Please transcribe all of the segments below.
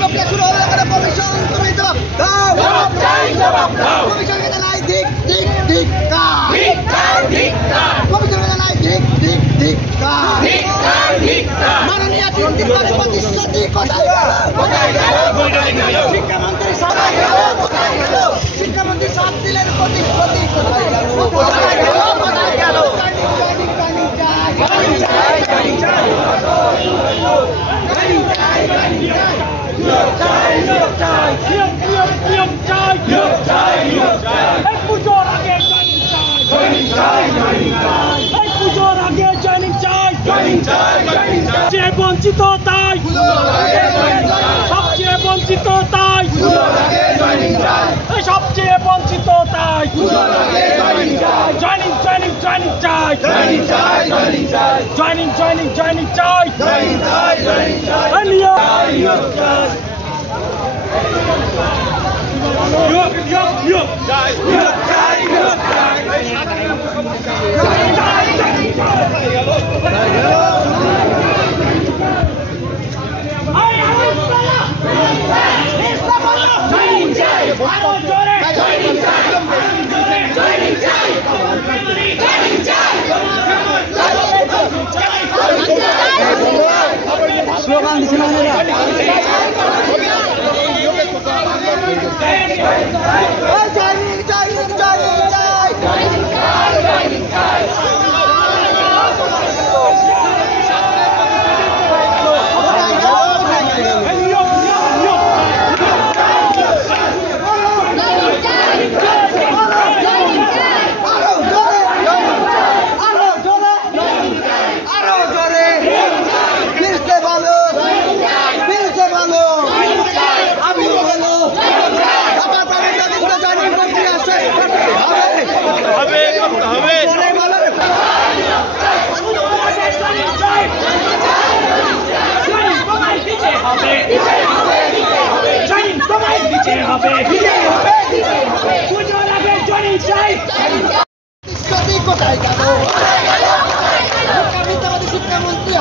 প্রক্রিয়া শুরু হলে এখানে কমিশন তুমি জবাব দাও, কমিশনকে জানাই ধিক ধিক ধিক্কার, কমিশনকে জানাই ধিক ধিক ধিক্কার। মাননীয় চিন্তিত প্রতিশ্রুতি কোথায় গেল? শিক্ষামন্ত্রী শিক্ষামন্ত্রী 7 দিনের প্রতিশ্রুতি কোথায় গেল? সবচেয়ে বঞ্চিত তাই, সবচেয়ে বঞ্চিত তাই, সবচেয়ে বঞ্চিত তাই। জয়নিং জয়নিং জয়নিং চাই, জয়নিং জয়নিং জয়নিং চাই। স্লোগান দিচ্ছে না কোথায় গেল? শিক্ষামন্ত্রী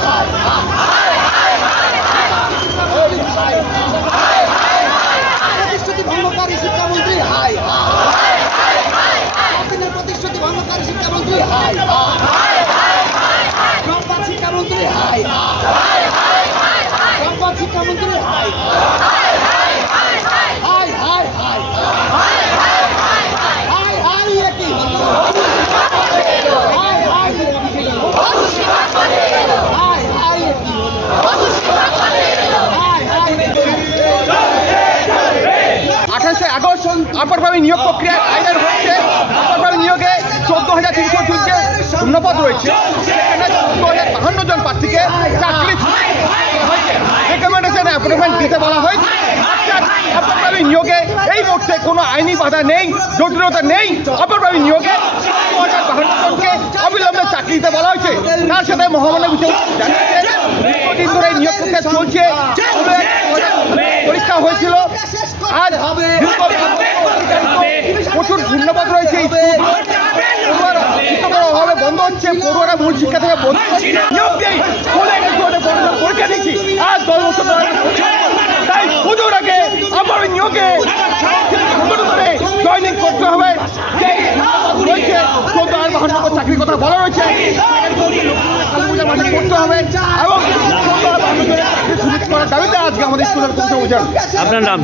প্রতিশ্রুতি ভঙ্গকারী শিক্ষামন্ত্রী প্রতিশ্রুতি ভঙ্গকারী শিক্ষামন্ত্রী সংবাদ শিক্ষামন্ত্রী সংবাদ শিক্ষামন্ত্রী অপরভাবে নিয়োগ প্রক্রিয়া আইনের হচ্ছে। অপরভাবে নিয়োগে 14,300 শূন্যপদ রয়েছে, সেখানে 14,052 জন প্রার্থীকে চাকরি রেকমেন্ডেশন অ্যাপয়েন্টমেন্ট দিতে বলা হয়েছে। অপরভাবে নিয়োগে এই মুহূর্তে কোনো আইনি বাধা নেই, জটিলতা নেই। অপরভাবে নিয়োগে 14,052 জনকে অবিলম্বে চাকরি দিতে বলা হয়েছে। তার সাথে মহামান্য বিচারপতি জানিয়েছেন দীর্ঘদিন ধরে এই নিয়োগ প্রক্রিয়া চলছে, পরীক্ষা হয়েছিল, আজ প্রচুর শূন্যপদ রয়েছে, অভাবে বন্ধ হচ্ছে, পড়ুয়ারা মূল শিক্ষা থেকে বন্ধ হচ্ছে। পরীক্ষা দিচ্ছি আজ 10 বছর তাই পুজোর আগে আবার নিয়োগে জয়নিং করতে হবে। রয়েছে 14,052 চাকরির কথা বলা রয়েছে, করতে হবে এবং সুনিশ্চিত করার দাবিতে আজকে আমাদের স্কুলের কমিশন। আপনার নাম?